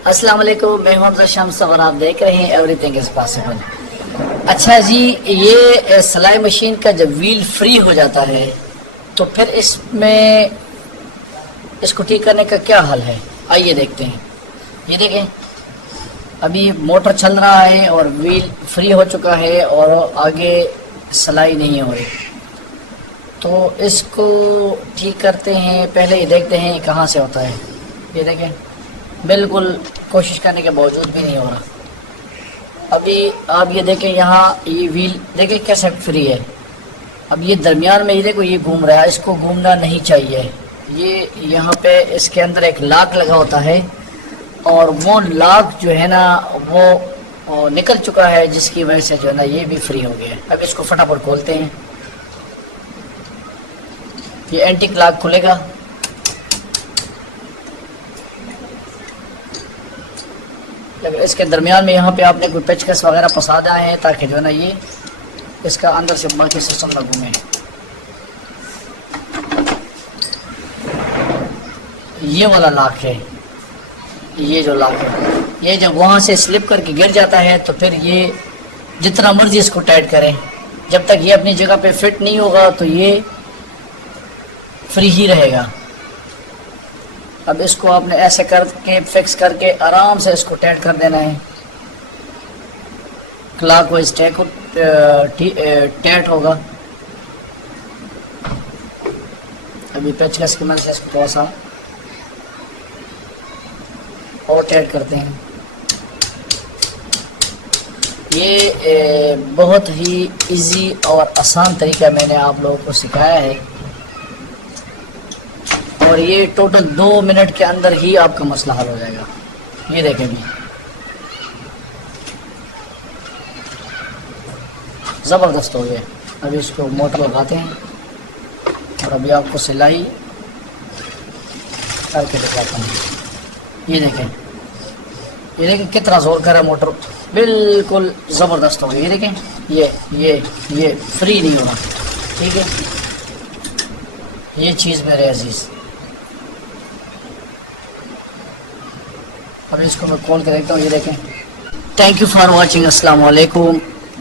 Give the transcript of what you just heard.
अस्सलाम वालेकुम, मैं हूं हमजा शम्स और आप देख रहे हैं एवरीथिंग इज पॉसिबल। अच्छा जी, ये सिलाई मशीन का जब व्हील फ्री हो जाता है तो फिर इसमें इसको ठीक करने का क्या हल है, आइए देखते हैं। ये देखें, अभी मोटर चल रहा है और व्हील फ्री हो चुका है और आगे सिलाई नहीं हो रही। तो इसको ठीक करते हैं, पहले ये देखते हैं कहाँ से होता है। ये देखें, बिल्कुल कोशिश करने के बावजूद भी नहीं हो रहा। अभी आप ये देखें, यहाँ ये व्हील देखें कैसे फ्री है। अब ये दरमियान में ये देखो, ये घूम रहा है, इसको घूमना नहीं चाहिए। ये यहाँ पे इसके अंदर एक लॉक लगा होता है और वो लॉक जो है ना वो निकल चुका है, जिसकी वजह से जो है ना ये भी फ्री हो गया है। अब इसको फटाफट खोलते हैं। ये एंटीक लॉक खुलेगा। इसके दरमियान में यहाँ पे आपने कोई पेचकस वगैरह फंसा दिया है ताकि जो है ना ये इसका अंदर से बाकी सिस्टम ना घूमे। ये वाला लॉक है, ये जो लॉक है, ये जब वहाँ से स्लिप करके गिर जाता है तो फिर ये जितना मर्जी इसको टाइट करें, जब तक ये अपनी जगह पे फिट नहीं होगा तो ये फ्री ही रहेगा। अब इसको आपने ऐसे करके फिक्स करके आराम से इसको टाइट कर देना है। क्लॉकवाइज टाइट होगा। अभी पेचकस की मदद से इसको थोड़ा सा और टाइट करते हैं। ये बहुत ही इजी और आसान तरीका मैंने आप लोगों को सिखाया है और ये टोटल 2 मिनट के अंदर ही आपका मसला हल हो जाएगा। ये देखें, भी ज़बरदस्त हो गया। अभी इसको मोटर लगाते हैं और अभी आपको सिलाई करके दिखाता हूँ। ये देखें, ये देखें कितना जोर कर रहा है मोटर, बिल्कुल ज़बरदस्त हो गया। ये देखें, ये फ्री नहीं होगा। ठीक है, ये चीज़ मेरे अजीज़। अब इसको मैं खोल के देखता हूँ। ये देखें। Thank you for watching. अस्सलाम वालेकुम।